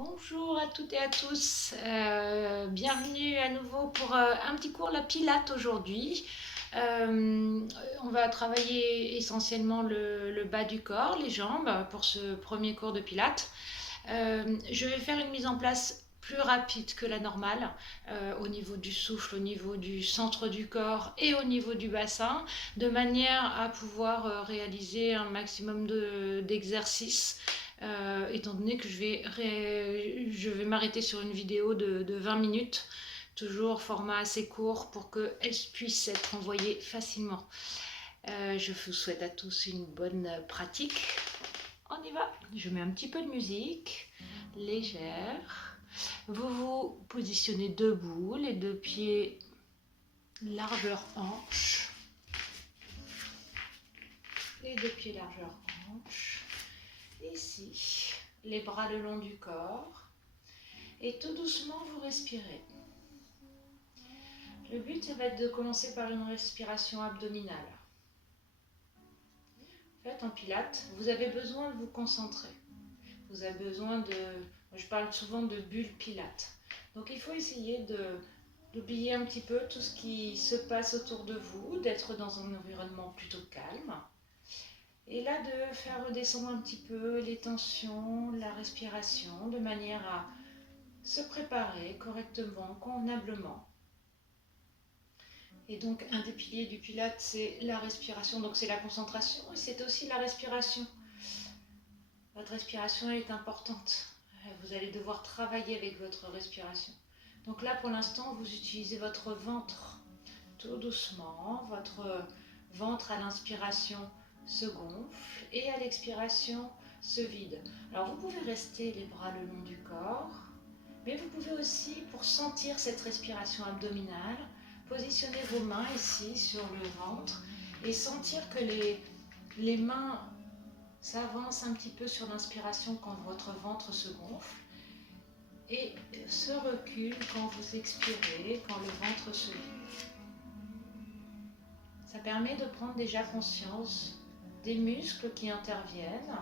Bonjour à toutes et à tous, bienvenue à nouveau pour un petit cours la Pilate aujourd'hui. On va travailler essentiellement le bas du corps, les jambes, pour ce premier cours de Pilate. Je vais faire une mise en place plus rapide que la normale au niveau du souffle, au niveau du centre du corps et au niveau du bassin, de manière à pouvoir réaliser un maximum d'exercices. Étant donné que je vais m'arrêter sur une vidéo de 20 minutes, toujours format assez court pour qu'elle puisse être envoyée facilement. Je vous souhaite à tous une bonne pratique. On y va. Je mets un petit peu de musique légère. Vous vous positionnez debout, les deux pieds largeur hanche. Les deux pieds largeur hanche. Ici, les bras le long du corps. Et tout doucement, vous respirez. Le but, ça va être de commencer par une respiration abdominale. En fait, en Pilates, vous avez besoin de vous concentrer. Vous avez besoin de... Je parle souvent de bulle Pilates. Donc, il faut essayer d'oublier un petit peu tout ce qui se passe autour de vous, d'être dans un environnement plutôt calme. Et là, de faire redescendre un petit peu les tensions, la respiration, de manière à se préparer correctement, convenablement. Et donc, un des piliers du Pilate, c'est la respiration. Donc, c'est la concentration et c'est aussi la respiration. Votre respiration est importante. Vous allez devoir travailler avec votre respiration. Donc là, pour l'instant, vous utilisez votre ventre tout doucement. Votre ventre à l'inspiration se gonfle et à l'expiration se vide. Alors, vous pouvez rester les bras le long du corps, mais vous pouvez aussi, pour sentir cette respiration abdominale, positionner vos mains ici sur le ventre et sentir que les mains s'avancent un petit peu sur l'inspiration quand votre ventre se gonfle et se recule quand vous expirez, quand le ventre se vide. Ça permet de prendre déjà conscience des muscles qui interviennent.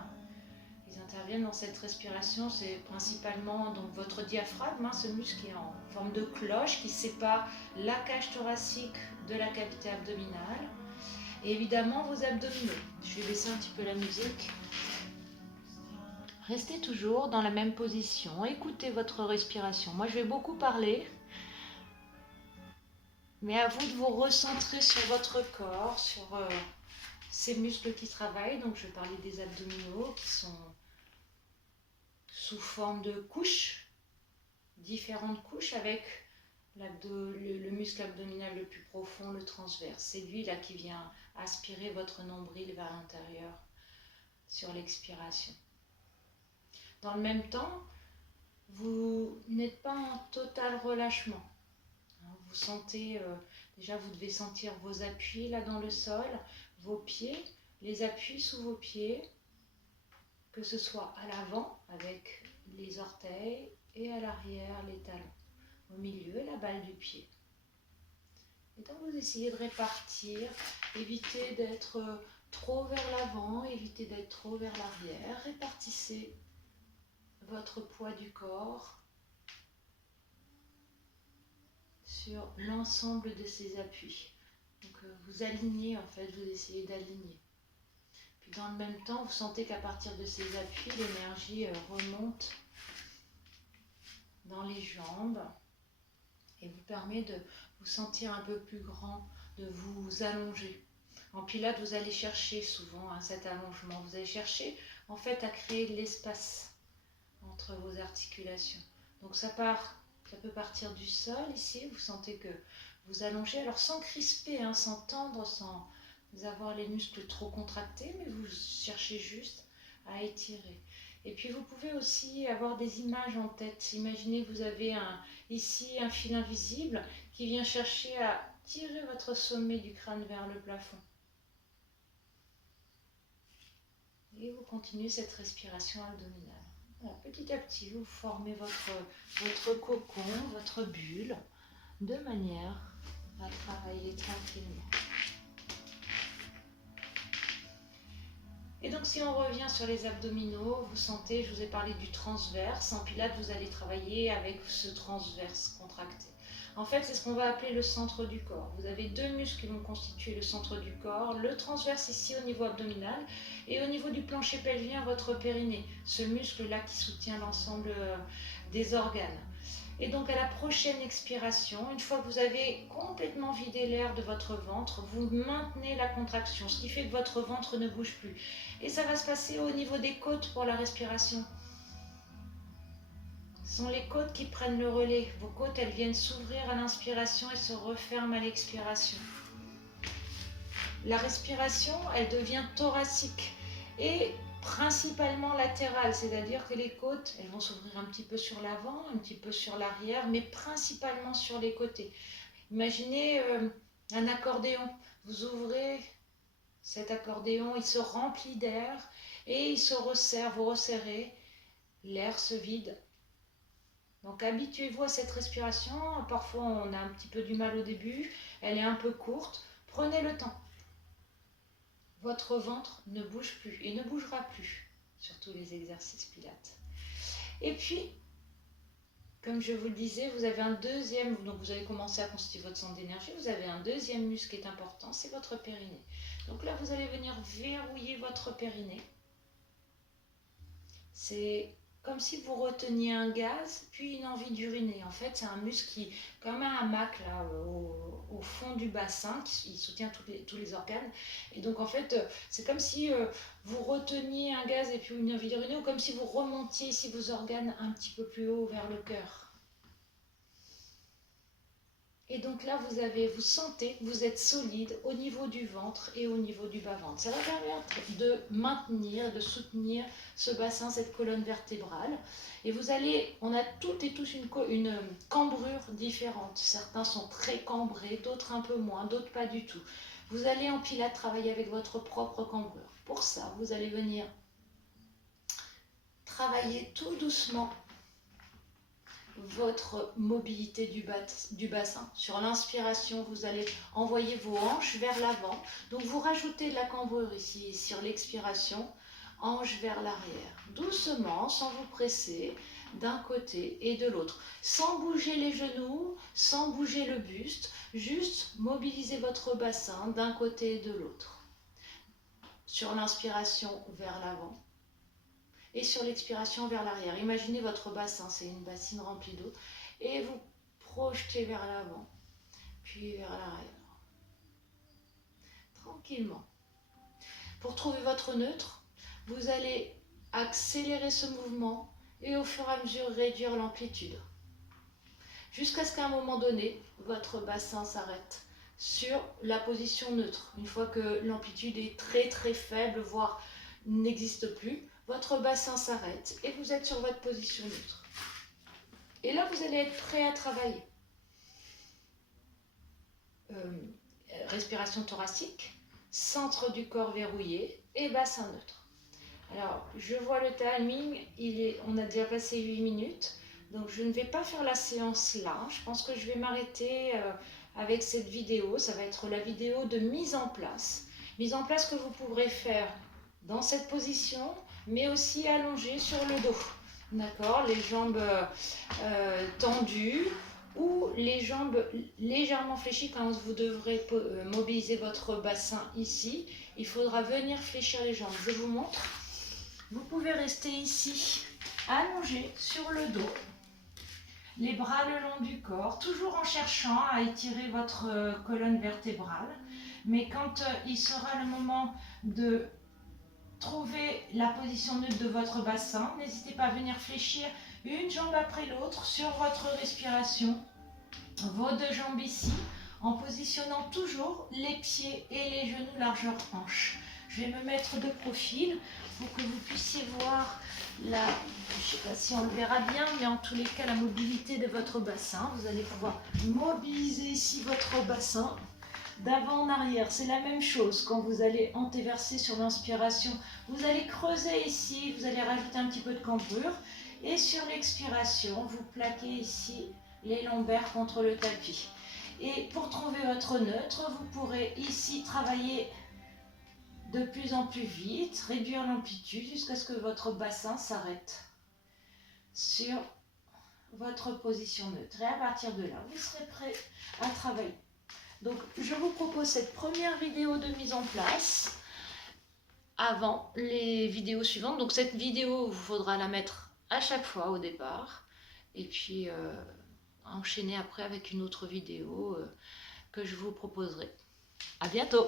Ils interviennent dans cette respiration, c'est principalement donc votre diaphragme, ce muscle qui est en forme de cloche qui sépare la cage thoracique de la cavité abdominale. Et évidemment vos abdominaux. Je vais baisser un petit peu la musique. Restez toujours dans la même position, écoutez votre respiration. Moi je vais beaucoup parler, mais à vous de vous recentrer sur votre corps, sur ces muscles qui travaillent. Donc je vais parler des abdominaux qui sont sous forme de couches, différentes couches avec le muscle abdominal le plus profond, le transverse. C'est lui là qui vient aspirer votre nombril vers l'intérieur sur l'expiration. Dans le même temps, vous n'êtes pas en total relâchement. Vous sentez, déjà vous devez sentir vos appuis là dans le sol, vos pieds, les appuis sous vos pieds, que ce soit à l'avant avec les orteils et à l'arrière les talons. Au milieu, la balle du pied. Et donc vous essayez de répartir, évitez d'être trop vers l'avant, évitez d'être trop vers l'arrière. Répartissez votre poids du corps sur l'ensemble de ces appuis. Donc vous alignez en fait, vous essayez d'aligner. Puis dans le même temps, vous sentez qu'à partir de ces appuis, l'énergie remonte dans les jambes et vous permet de vous sentir un peu plus grand, de vous allonger. En Pilates, vous allez chercher souvent cet allongement. Vous allez chercher en fait à créer de l'espace entre vos articulations. Donc ça peut partir du sol ici. Vous sentez que vous allongez, alors sans crisper, sans tendre, sans avoir les muscles trop contractés, mais vous cherchez juste à étirer. Et puis vous pouvez aussi avoir des images en tête. Imaginez que vous avez ici un fil invisible qui vient chercher à tirer votre sommet du crâne vers le plafond. Et vous continuez cette respiration abdominale. Voilà, petit à petit, vous formez votre cocon, votre bulle, de manière à travailler tranquillement. Et donc si on revient sur les abdominaux, vous sentez, je vous ai parlé du transverse. En pilates, vous allez travailler avec ce transverse contracté. En fait, c'est ce qu'on va appeler le centre du corps. Vous avez deux muscles qui vont constituer le centre du corps. Le transverse ici au niveau abdominal et au niveau du plancher pelvien, votre périnée. Ce muscle-là qui soutient l'ensemble des organes. Et donc à la prochaine expiration, une fois que vous avez complètement vidé l'air de votre ventre, vous maintenez la contraction, ce qui fait que votre ventre ne bouge plus. Et ça va se passer au niveau des côtes pour la respiration. Ce sont les côtes qui prennent le relais. Vos côtes, elles viennent s'ouvrir à l'inspiration et se referment à l'expiration. La respiration, elle devient thoracique et principalement latérale, c'est-à-dire que les côtes, elles vont s'ouvrir un petit peu sur l'avant, un petit peu sur l'arrière, mais principalement sur les côtés. Imaginez un accordéon. Vous ouvrez cet accordéon, il se remplit d'air et il se resserre, vous resserrez, l'air se vide. Donc habituez-vous à cette respiration. Parfois on a un petit peu du mal au début, elle est un peu courte. Prenez le temps. Votre ventre ne bouge plus et ne bougera plus, surtout les exercices pilates. Et puis, comme je vous le disais, vous avez un deuxième, donc vous avez commencé à constituer votre centre d'énergie, vous avez un deuxième muscle qui est important, c'est votre périnée. Donc là, vous allez venir verrouiller votre périnée. C'est comme si vous reteniez un gaz, puis une envie d'uriner. En fait, c'est un muscle qui, comme un hamac là, au fond du bassin, qui soutient tous les organes. Et donc, en fait, c'est comme si vous reteniez un gaz et puis une envie d'uriner, ou comme si vous remontiez ici vos organes un petit peu plus haut vers le cœur. Et donc là, vous sentez que vous êtes solide au niveau du ventre et au niveau du bas-ventre. Ça va permettre de maintenir, de soutenir ce bassin, cette colonne vertébrale. Et on a toutes et tous une cambrure différente. Certains sont très cambrés, d'autres un peu moins, d'autres pas du tout. Vous allez en pilates travailler avec votre propre cambrure. Pour ça, vous allez venir travailler tout doucement votre mobilité du bassin. Sur l'inspiration, vous allez envoyer vos hanches vers l'avant. Donc vous rajoutez de la cambrure ici. Sur l'expiration, hanches vers l'arrière. Doucement, sans vous presser, d'un côté et de l'autre. Sans bouger les genoux, sans bouger le buste. Juste mobiliser votre bassin d'un côté et de l'autre. Sur l'inspiration, vers l'avant. Et sur l'expiration vers l'arrière. Imaginez votre bassin, c'est une bassine remplie d'eau. Et vous projetez vers l'avant, puis vers l'arrière. Tranquillement. Pour trouver votre neutre, vous allez accélérer ce mouvement et au fur et à mesure réduire l'amplitude. Jusqu'à ce qu'à un moment donné, votre bassin s'arrête sur la position neutre. Une fois que l'amplitude est très très faible, voire n'existe plus, votre bassin s'arrête et vous êtes sur votre position neutre. Et là, vous allez être prêt à travailler. Respiration thoracique, centre du corps verrouillé et bassin neutre. Alors, je vois le timing, on a déjà passé 8 minutes, donc je ne vais pas faire la séance là. Je pense que je vais m'arrêter avec cette vidéo. Ça va être la vidéo de mise en place. Mise en place que vous pourrez faire dans cette position, mais aussi allongé sur le dos. D'accord, les jambes tendues ou les jambes légèrement fléchies quand vous devrez mobiliser votre bassin ici. Il faudra venir fléchir les jambes. Je vous montre. Vous pouvez rester ici, allongé sur le dos, les bras le long du corps, toujours en cherchant à étirer votre colonne vertébrale. Mais quand il sera le moment de trouver la position neutre de votre bassin, n'hésitez pas à venir fléchir une jambe après l'autre sur votre respiration. Vos deux jambes ici, en positionnant toujours les pieds et les genoux largeur hanche. Je vais me mettre de profil pour que vous puissiez voir je ne sais pas si on le verra bien, mais en tous les cas la mobilité de votre bassin. Vous allez pouvoir mobiliser ici votre bassin d'avant en arrière. C'est la même chose quand vous allez antéverser sur l'inspiration. Vous allez creuser ici, vous allez rajouter un petit peu de cambrure. Et sur l'expiration, vous plaquez ici les lombaires contre le tapis. Et pour trouver votre neutre, vous pourrez ici travailler de plus en plus vite, réduire l'amplitude jusqu'à ce que votre bassin s'arrête sur votre position neutre. Et à partir de là, vous serez prêt à travailler. Donc, je vous propose cette première vidéo de mise en place avant les vidéos suivantes. Donc, cette vidéo, il faudra la mettre à chaque fois au départ. Et puis, enchaîner après avec une autre vidéo que je vous proposerai. À bientôt!